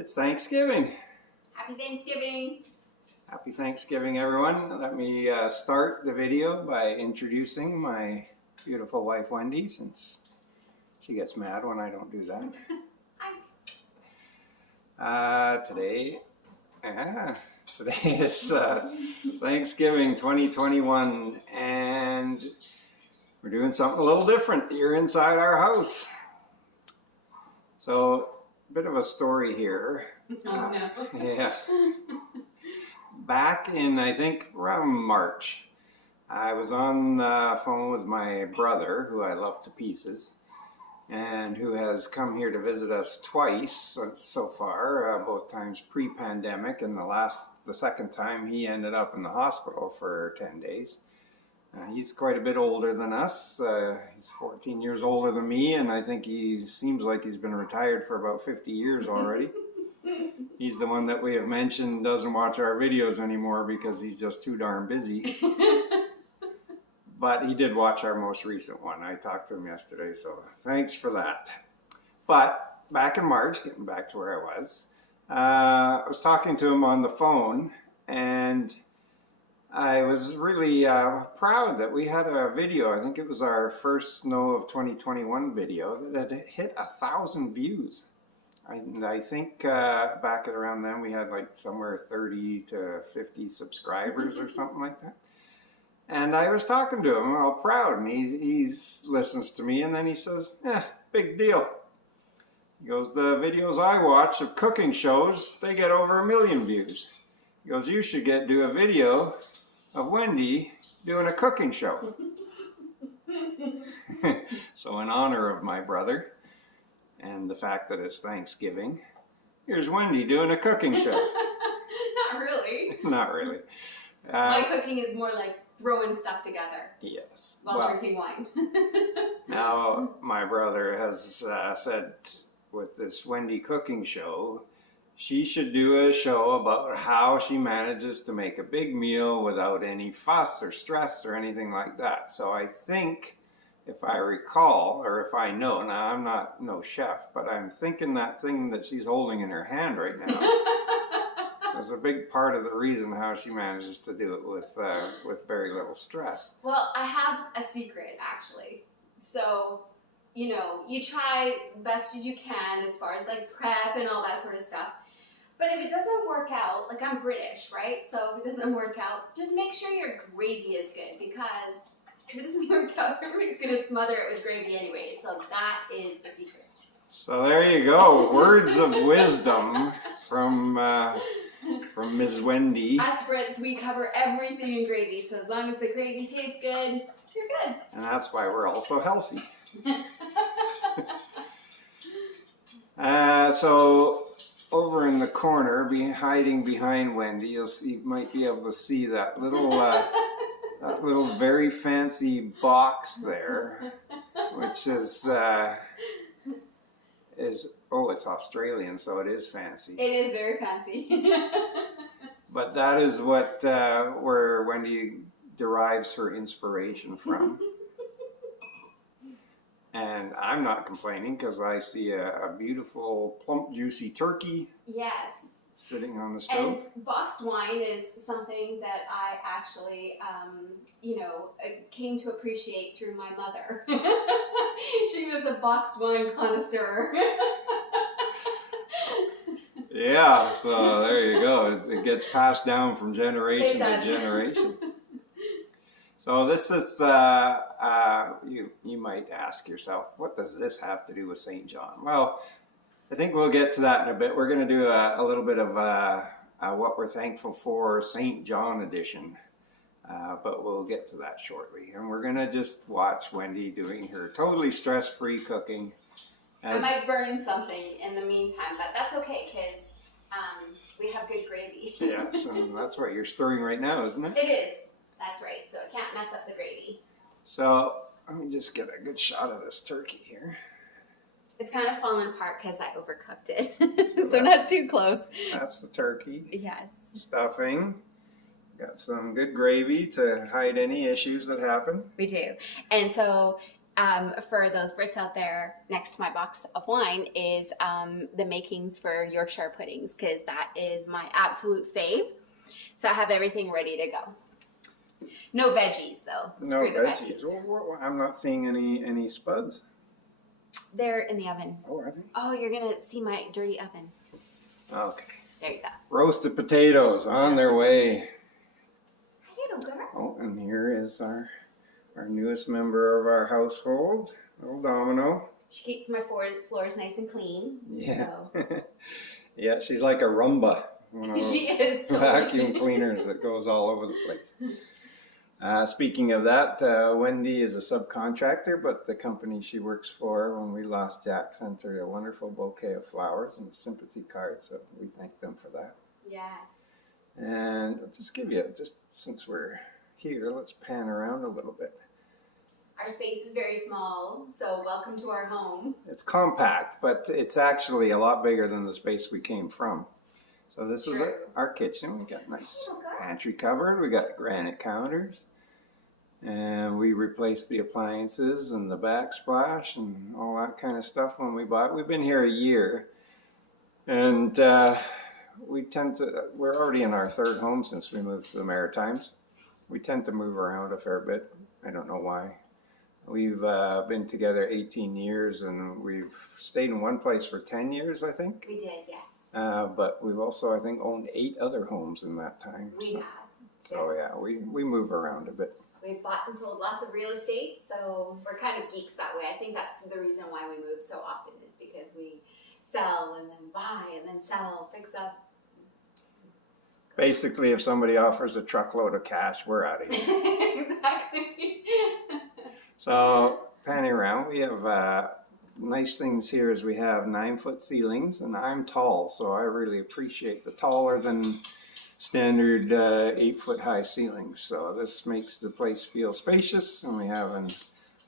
It's Thanksgiving. Happy Thanksgiving. Happy Thanksgiving, everyone. Let me start the video by introducing my beautiful wife, Wendy, since she gets mad when I don't do that. Hi. Today is Thanksgiving 2021, and we're doing something a little different here inside our house. So, a bit of a story here. Oh, no. Yeah. Back in, I think, around March, I was on the phone with my brother, who I love to pieces, and who has come here to visit us twice so far, both times pre-pandemic, and the second time he ended up in the hospital for 10 days. He's quite a bit older than us. He's 14 years older than me, and I think he seems like he's been retired for about 50 years already. He's the one that we have mentioned doesn't watch our videos anymore because he's just too darn busy. But he did watch our most recent one. I talked to him yesterday, so thanks for that. But back in March, getting back to where I was talking to him on the phone, and I was really proud that we had a video. I think it was our first Snow of 2021 video that had hit 1,000 views. I think back at around then we had like somewhere 30 to 50 subscribers or something like that. And I was talking to him, all proud, and he listens to me, and then he says, big deal. He goes, the videos I watch of cooking shows, they get over 1 million views. He goes, you should do a video of Wendy doing a cooking show. So in honor of my brother and the fact that it's Thanksgiving, here's Wendy doing a cooking show. Not really. Not really. My cooking is more like throwing stuff together. Yes. While drinking wine. Now, my brother has said with this Wendy cooking show, she should do a show about how she manages to make a big meal without any fuss or stress or anything like that. So I think, if I recall, or if I know, now I'm not no chef, but I'm thinking that thing that she's holding in her hand right now is a big part of the reason how she manages to do it with very little stress. Well, I have a secret, actually. So, you try best as you can as far as like prep and all that sort of stuff. But if it doesn't work out, like I'm British, right? So if it doesn't work out, just make sure your gravy is good, because if it doesn't work out, everybody's going to smother it with gravy anyway. So that is the secret. So there you go. Words of wisdom from Ms. Wendy. Us Brits, we cover everything in gravy. So as long as the gravy tastes good, you're good. And that's why we're all so healthy. So over in the corner, hiding behind Wendy, you might be able to see that little very fancy box there, which is it's Australian, so it is fancy. It is very fancy. But that is where Wendy derives her inspiration from. And I'm not complaining because I see a beautiful, plump, juicy turkey. Yes. Sitting on the stove. And boxed wine is something that I actually, came to appreciate through my mother. She was a boxed wine connoisseur. Yeah, so there you go. It gets passed down from generation to generation. So this is, you might ask yourself, what does this have to do with St. John? Well, I think we'll get to that in a bit. We're going to do a little bit of what we're thankful for St. John edition, but we'll get to that shortly. And we're going to just watch Wendy doing her totally stress-free cooking. I might burn something in the meantime, but that's okay because we have good gravy. Yes, and that's what you're stirring right now, isn't it? It is. That's right, so it can't mess up the gravy. So let me just get a good shot of this turkey here. It's kind of fallen apart because I overcooked it, so not too close. That's the turkey. Yes. Stuffing. Got some good gravy to hide any issues that happen. We do. And so for those Brits out there, next to my box of wine is the makings for Yorkshire puddings, because that is my absolute fave. So I have everything ready to go. No veggies though. No Screw the veggies. Well, I'm not seeing any spuds. They're in the oven. Oh, are they? Oh, you're gonna see my dirty oven. Okay. There you go. Roasted potatoes on their way. Girl. Oh, and here is our newest member of our household, little Domino. She keeps my floors nice and clean. Yeah. So. Yeah, she's like a Roomba. One of those She is totally. vacuum cleaners that goes all over the place. Speaking of that, Wendy is a subcontractor, but the company she works for, when we lost Jack, sent her a wonderful bouquet of flowers and a sympathy card, so we thank them for that. Yes. And I'll just give you, since we're here, let's pan around a little bit. Our space is very small, so welcome to our home. It's compact, but it's actually a lot bigger than the space we came from. So this is our kitchen. We got nice pantry cupboard. We got granite counters. And we replaced the appliances and the backsplash and all that kind of stuff when we bought. We've been here a year. And we're already in our third home since we moved to the Maritimes. We tend to move around a fair bit. I don't know why. We've been together 18 years and we've stayed in one place for 10 years, I think. We did, yes. But we've also, I think, owned 8 other homes in that time. We have. So yeah, we move around a bit. We've bought and sold lots of real estate, so we're kind of geeks that way. I think that's the reason why we move so often, is because we sell and then buy and then sell, fix up. Basically, if somebody offers a truckload of cash, we're out of here. Exactly. So, panning around, we have nice things here is we have 9-foot ceilings, and I'm tall, so I really appreciate the taller than standard 8-foot high ceilings. So this makes the place feel spacious, and we have a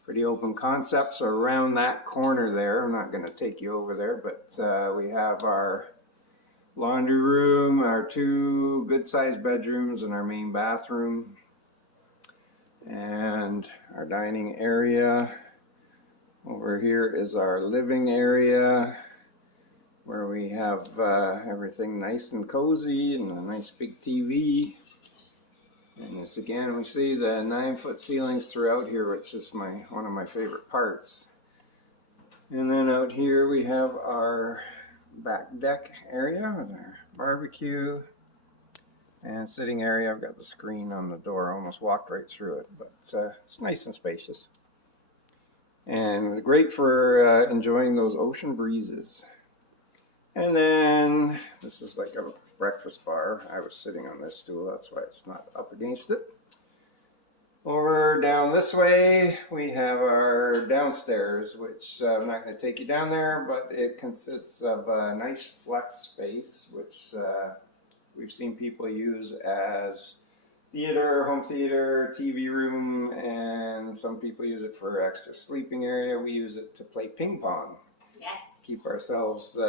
pretty open concept. So around that corner there, I'm not going to take you over there, but we have our laundry room, our 2 good-sized bedrooms, and our main bathroom, and our dining area. Over here is our living area, where we have everything nice and cozy and a nice big TV. And this again, we see the 9-foot ceilings throughout here, which is one of my favorite parts. And then out here we have our back deck area with our barbecue and sitting area. I've got the screen on the door, I almost walked right through it, but it's nice and spacious. And great for enjoying those ocean breezes. And then this is like a breakfast bar. I was sitting on this stool, that's why it's not up against it. Over down this way, we have our downstairs, which I'm not going to take you down there, but it consists of a nice flex space, which we've seen people use as theater, home theater, TV room, and some people use it for extra sleeping area. We use it to play ping pong. Yes. Keep ourselves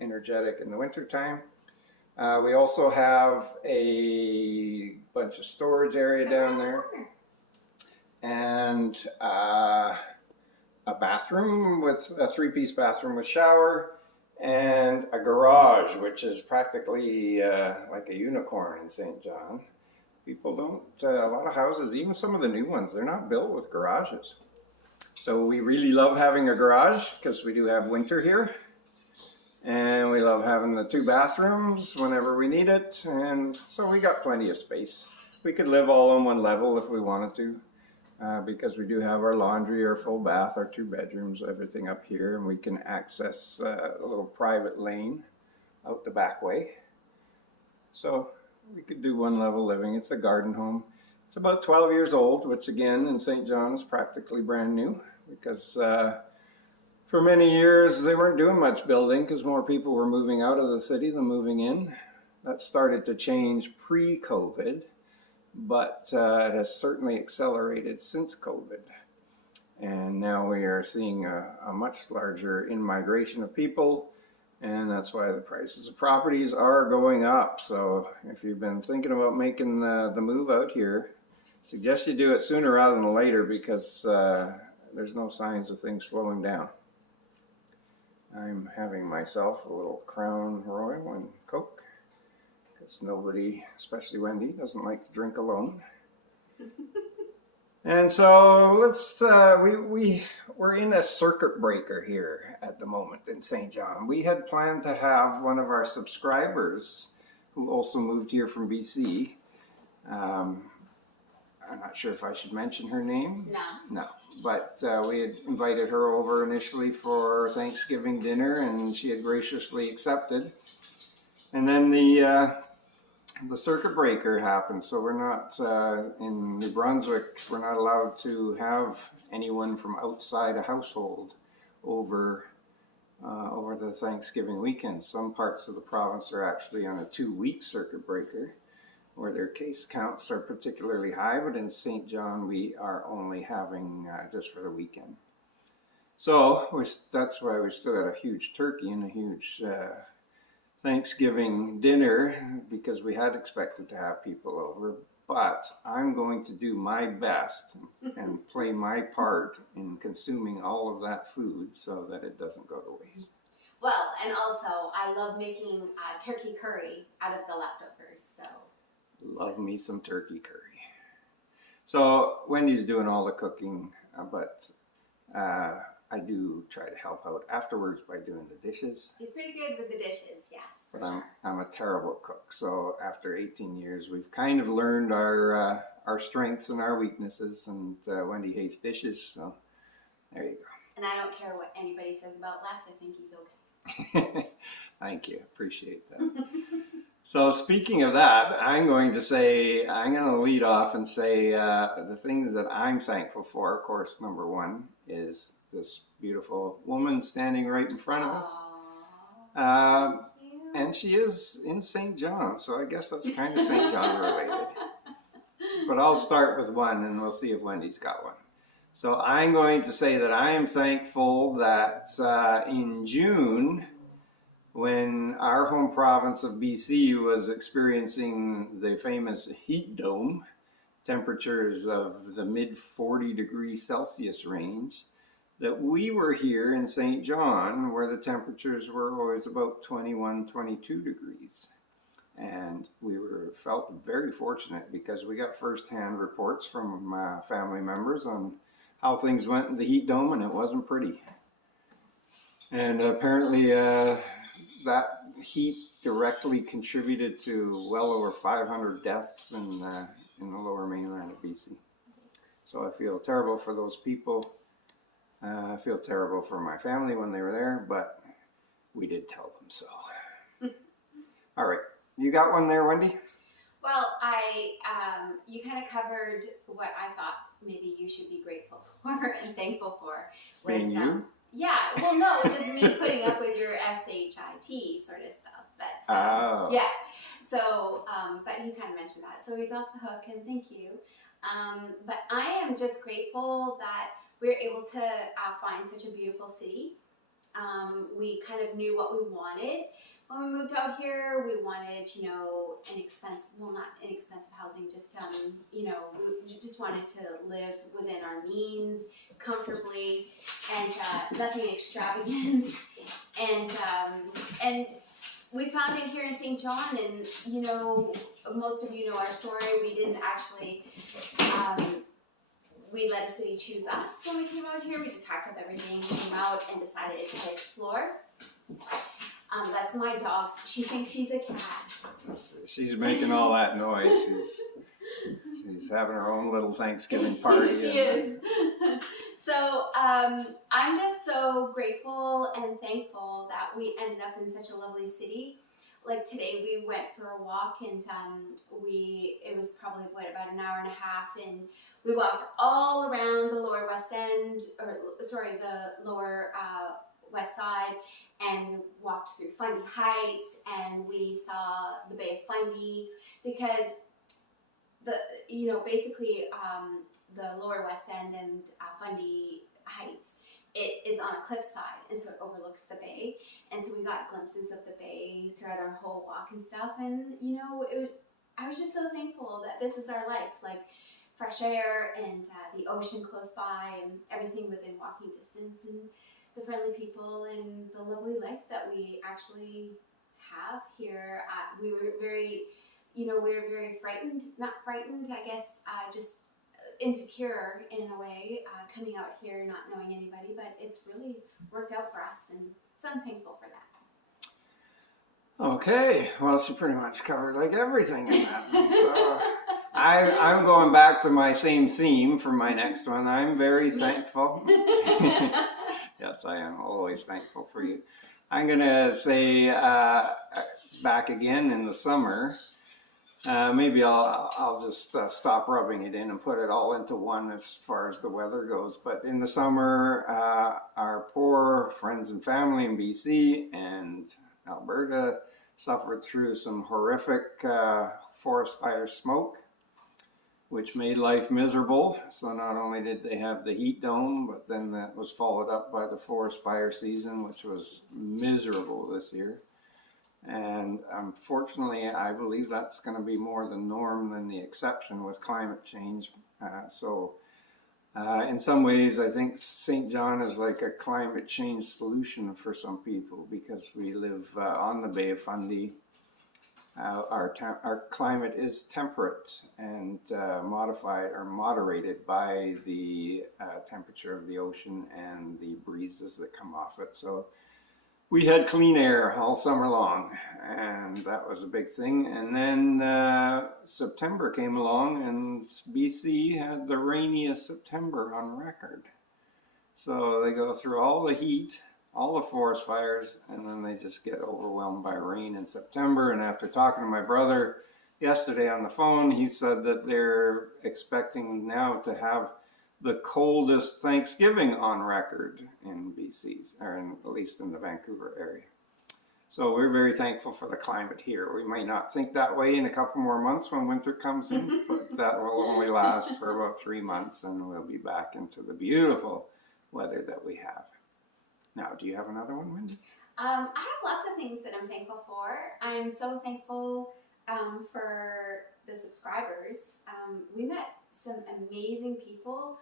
energetic in the wintertime. We also have a bunch of storage area down there, and a bathroom with a 3-piece bathroom with shower, and a garage, which is practically like a unicorn in St. John. People don't, a lot of houses, even some of the new ones, they're not built with garages. So we really love having a garage because we do have winter here. And we love having the 2 bathrooms whenever we need it. And so we got plenty of space. We could live all on one level if we wanted to, because we do have our laundry, our full bath, our 2 bedrooms, everything up here. And we can access a little private lane out the back way. So we could do one level living. It's a garden home. It's about 12 years old, which again in St. John is practically brand new, because for many years they weren't doing much building because more people were moving out of the city than moving in. That started to change pre-COVID, but it has certainly accelerated since COVID. And now we are seeing a much larger in-migration of people, and that's why the prices of properties are going up. So if you've been thinking about making the move out here, suggest you do it sooner rather than later, because there's no signs of things slowing down. I'm having myself a little Crown Royal and Coke, because nobody, especially Wendy, doesn't like to drink alone. And so we're in a circuit breaker here at the moment in St. John. We had planned to have one of our subscribers who also moved here from BC. I'm not sure if I should mention her name. No. But we had invited her over initially for Thanksgiving dinner, and she had graciously accepted. And then the circuit breaker happened, so we're not in New Brunswick. We're not allowed to have anyone from outside a household over the Thanksgiving weekend. Some parts of the province are actually on a 2-week circuit breaker, where their case counts are particularly high, but in St. John we are only having just for the weekend. So that's why we still got a huge turkey and a huge Thanksgiving dinner, because we had expected to have people over, but I'm going to do my best and play my part in consuming all of that food so that it doesn't go to waste. Well, and also I love making turkey curry out of the leftovers, so. Love me some turkey curry. So Wendy's doing all the cooking, but I do try to help out afterwards by doing the dishes. He's pretty good with the dishes, yes, for But sure. I'm a terrible cook. So after 18 years, we've kind of learned our strengths and our weaknesses. And Wendy hates dishes, so there you go. And I don't care what anybody says about Les. I think he's okay. Thank you. Appreciate that. So speaking of that, I'm going to lead off and say the things that I'm thankful for. Of course, number one is this beautiful woman standing right in front of us. And she is in St. John, so I guess that's kind of St. John related. But I'll start with one and we'll see if Wendy's got one. So I'm going to say that I am thankful that in June, when our home province of BC was experiencing the famous heat dome, temperatures of the mid 40 degrees Celsius range, that we were here in St. John where the temperatures were always about 21, 22 degrees. And we felt very fortunate because we got firsthand reports from family members on how things went in the heat dome, and it wasn't pretty. And apparently that heat directly contributed to well over 500 deaths in the lower mainland of BC. So I feel terrible for those people. I feel terrible for my family when they were there, but we did tell them so. All right. You got one there, Wendy? Well, you kind of covered what I thought maybe you should be grateful for and thankful for. Being you? Yeah, well, no, just me putting up with your SHIT sort of stuff. But yeah, so but he kind of mentioned that, so he's off the hook, and thank you. But I am just grateful that we were able to find such a beautiful city. We kind of knew what we wanted when we moved out here. We wanted, not inexpensive housing, just, we just wanted to live within our means comfortably and nothing extravagant. And we found it here in St. John, and, most of you know our story. We didn't actually, we let a city choose us when we came out here. We just packed up everything, came out, and decided to explore. That's my dog. She thinks she's a cat. She's making all that noise. She's having her own little Thanksgiving party. She is. So I'm just so grateful and thankful that we ended up in such a lovely city. Like today we went for a walk, and it was probably about an hour and a half, and we walked all around the lower west end, the lower west side, and we walked through Fundy Heights, and we saw the Bay of Fundy, because basically the lower west end and Fundy Heights, it is on a cliffside, and so it overlooks the bay, and so we got glimpses of the bay throughout our whole walk and stuff, and I was just so thankful that this is our life. Like, fresh air and the ocean close by and everything within walking distance and the friendly people and the lovely life that we actually have here. We were very, we were very frightened, not frightened, I guess, just insecure in a way, coming out here not knowing anybody, but it's really worked out for us, and so I'm thankful for that. Okay, well, she pretty much covered like everything in that. So I'm going back to my same theme for my next one. I'm very thankful. Yes, I am always thankful for you. I'm going to say back again in the summer. Maybe I'll just stop rubbing it in and put it all into one as far as the weather goes. But in the summer, our poor friends and family in BC and Alberta suffered through some horrific forest fire smoke, which made life miserable. So not only did they have the heat dome, but then that was followed up by the forest fire season, which was miserable this year. And unfortunately, I believe that's going to be more the norm than the exception with climate change. In some ways, I think St. John is like a climate change solution for some people because we live on the Bay of Fundy. Our climate is temperate and modified or moderated by the temperature of the ocean and the breezes that come off it. So we had clean air all summer long, and that was a big thing. And then September came along, and BC had the rainiest September on record. So they go through all the heat, all the forest fires, and then they just get overwhelmed by rain in September. And after talking to my brother yesterday on the phone, he said that they're expecting now to have the coldest Thanksgiving on record in BC, or at least in the Vancouver area. So we're very thankful for the climate here. We might not think that way in a couple more months when winter comes in, but that will only last for about 3 months, and we'll be back into the beautiful weather that we have. Now, do you have another one, Wendy? I have lots of things that I'm thankful for. I'm so thankful for the subscribers. We met some amazing people.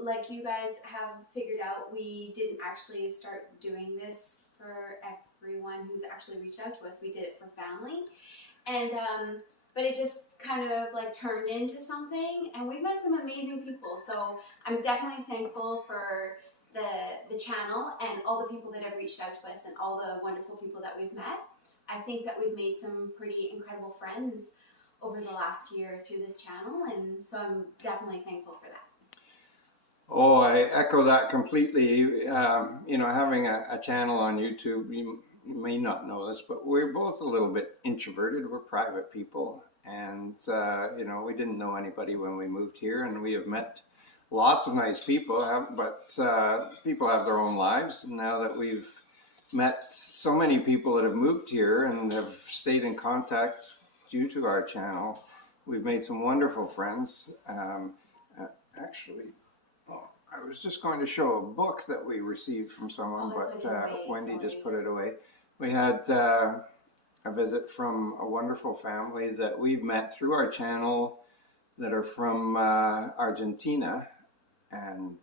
Like you guys have figured out, we didn't actually start doing this for everyone who's actually reached out to us. We did it for family, and but it just kind of like turned into something, and we met some amazing people. So I'm definitely thankful for the channel and all the people that have reached out to us and all the wonderful people that we've met. I think that we've made some pretty incredible friends over the last year through this channel, and so I'm definitely thankful for that. Oh, I echo that completely. Having a channel on YouTube, you may not know this, but we're both a little bit introverted. We're private people, and we didn't know anybody when we moved here, and we have met lots of nice people, but people have their own lives. And now that we've met so many people that have moved here and have stayed in contact due to our channel, we've made some wonderful friends. I was just going to show a book that we received from someone, but Wendy just put it away. We had a visit from a wonderful family that we've met through our channel that are from Argentina, and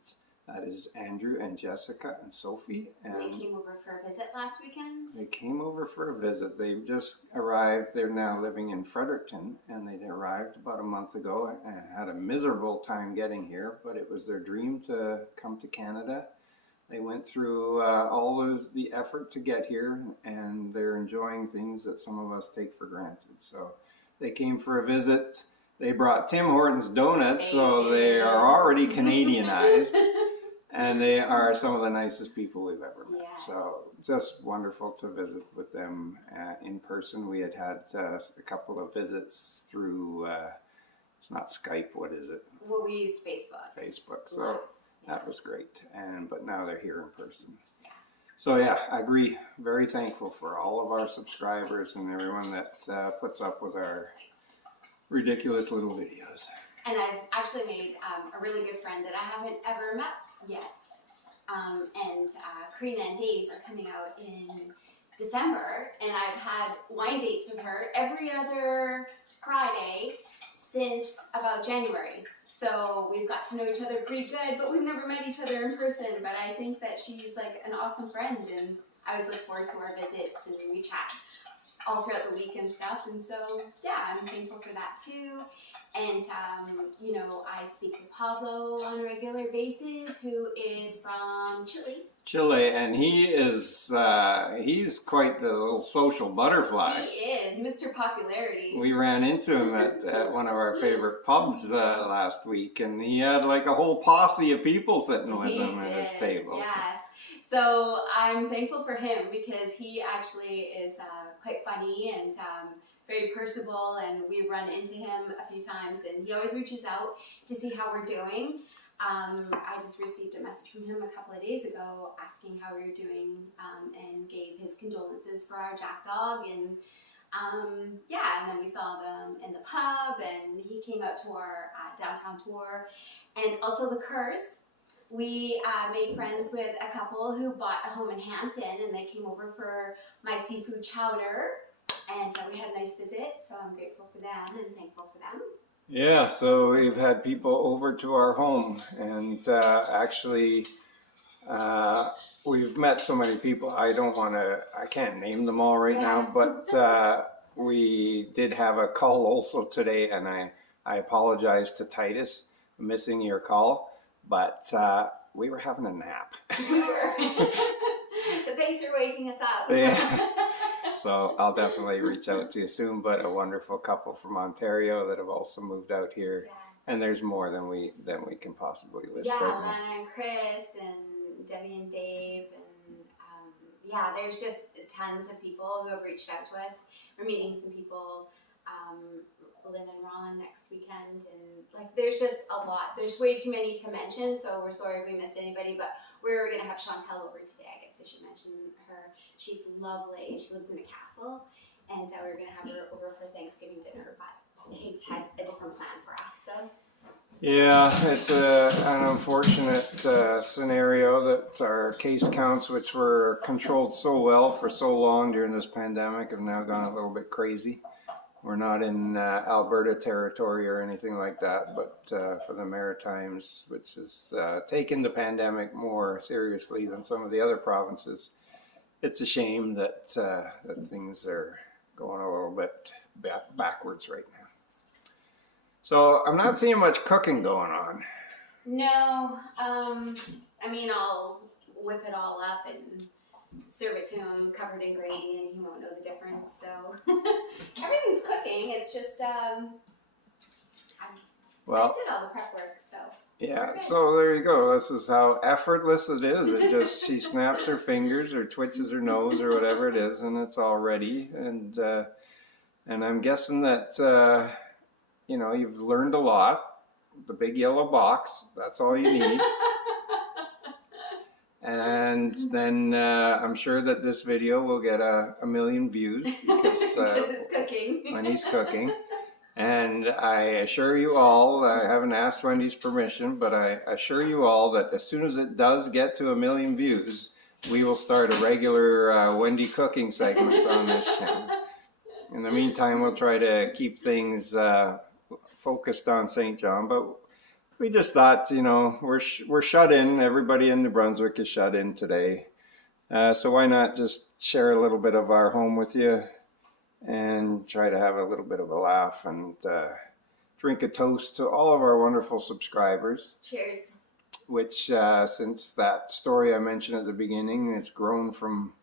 that is Andrew and Jessica and Sophie. And they came over for a visit last weekend. They came over for a visit. They just arrived. They're now living in Fredericton, and they arrived about a month ago and had a miserable time getting here, but it was their dream to come to Canada. They went through all of the effort to get here, and they're enjoying things that some of us take for granted. So they came for a visit. They brought Tim Hortons donuts, so they are already Canadianized. And they are some of the nicest people we've ever met. Yes. So just wonderful to visit with them in person. We had a couple of visits through, it's not Skype, what is it? Well, we used Facebook. Facebook, so yeah. That was great. But now they're here in person. Yeah. So yeah, I agree. Very thankful for all of our subscribers and everyone that puts up with our ridiculous little videos. And I've actually made a really good friend that I haven't ever met yet. Karina and Dave are coming out in December, and I've had wine dates with her every other Friday since about January. So we've got to know each other pretty good, but we've never met each other in person. But I think that she's like an awesome friend, and I always look forward to our visits, and we chat all throughout the week and stuff. And so, yeah, I'm thankful for that too. And, you know, I speak with Pablo on a regular basis, who is from Chile. Chile, and he is, he's quite the little social butterfly. He is Mr. Popularity. We ran into him at one of our favorite pubs last week, and he had like a whole posse of people sitting with him at his table. Yes. So I'm thankful for him because he actually is quite funny and very personable, and we run into him a few times, and he always reaches out to see how we're doing. I just received a message from him a couple of days ago asking how we were doing, and gave his condolences for our Jack dog, and yeah, and then we saw them in the pub, and he came out to our downtown tour, and also the Curse. We made friends with a couple who bought a home in Hampton, and they came over for my seafood chowder, and we had a nice visit, so I'm grateful for them and thankful for them. Yeah, so we've had people over to our home, and actually we've met so many people. I can't name them all right now, but we did have a call also today, and I apologize to Titus for missing your call, but we were having a nap. We were. But thanks for waking us up. Yeah. So I'll definitely reach out to you soon, but a wonderful couple from Ontario that have also moved out here. Yes. And there's more than we can possibly list right now. Lana and Chris and Debbie and Dave, and yeah, there's just tons of people who have reached out to us. We're meeting some people, Lynn and Ron next weekend, and like there's just a lot. There's way too many to mention, so we're sorry if we missed anybody, but we're gonna have Chantel over today. I guess I should mention her. She's lovely. She lives in a castle, and we're gonna have her over for Thanksgiving dinner, but Hank's had a different plan for us, so. Yeah, it's an unfortunate scenario that our case counts, which were controlled so well for so long during this pandemic, have now gone a little bit crazy. We're not in Alberta territory or anything like that, but for the Maritimes, which has taken the pandemic more seriously than some of the other provinces, it's a shame that that things are going a little bit backwards right now. So I'm not seeing much cooking going on. No, I mean, I'll whip it all up and serve it to him covered in gravy, and he won't know the difference. So everything's cooking. It's just I did all the prep work. So yeah. So there you go. This is how effortless it is. It just she snaps her fingers or twitches her nose or whatever it is, and it's all ready. And I'm guessing that you know, you've learned a lot. The big yellow box. That's all you need. And then I'm sure that this video will get a million views because it's cooking. when he's cooking. And I assure you all, I haven't asked Wendy's permission, but I assure you all that as soon as it does get to 1 million views, we will start a regular Wendy cooking segment on this channel. In the meantime, we'll try to keep things focused on St. John, but we just thought, you know, we're shut in. Everybody in New Brunswick is shut in today. So why not just share a little bit of our home with you and try to have a little bit of a laugh and drink a toast to all of our wonderful subscribers. Cheers. Which, since that story I mentioned at the beginning, it's grown from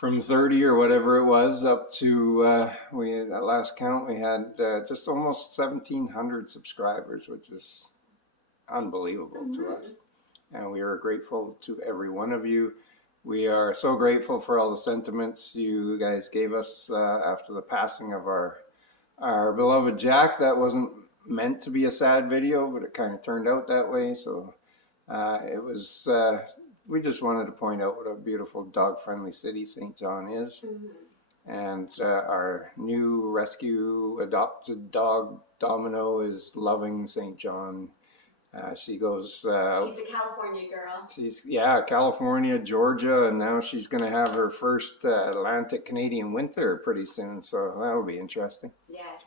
30 or whatever it was up to, at last count, we had just almost 1,700 subscribers, which is unbelievable to us. And we are grateful to every one of you. We are so grateful for all the sentiments you guys gave us after the passing of our beloved Jack. That wasn't meant to be a sad video, but it kind of turned out that way. So it was, we just wanted to point out what a beautiful dog-friendly city St. John is. And our new rescue adopted dog, Domino, is loving St. John. She goes... she's a California girl. She's, yeah, California, Georgia, and now she's going to have her first Atlantic Canadian winter pretty soon, so that'll be interesting. Yes.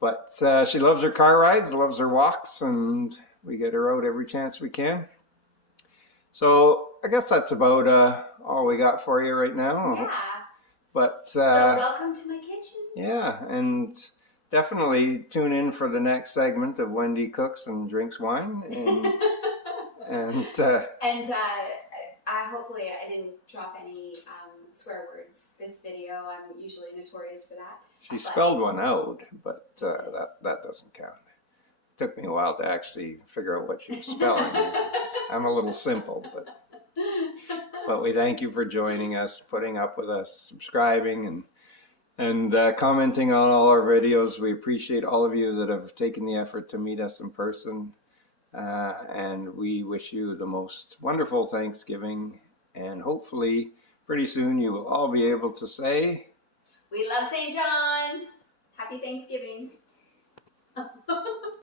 But she loves her car rides, loves her walks, and we get her out every chance we can. So I guess that's about all we got for you right now. Yeah. But So welcome to my kitchen. yeah, and definitely tune in for the next segment of Wendy Cooks and Drinks Wine. And I hopefully I didn't drop any swear words this video. I'm usually notorious for that. She spelled one out, but that doesn't count. It took me a while to actually figure out what she was spelling. I'm a little simple, but we thank you for joining us, putting up with us, subscribing, and commenting on all our videos. We appreciate all of you that have taken the effort to meet us in person. And we wish you the most wonderful Thanksgiving, and hopefully pretty soon you will all be able to say, "We love St. John. Happy Thanksgiving."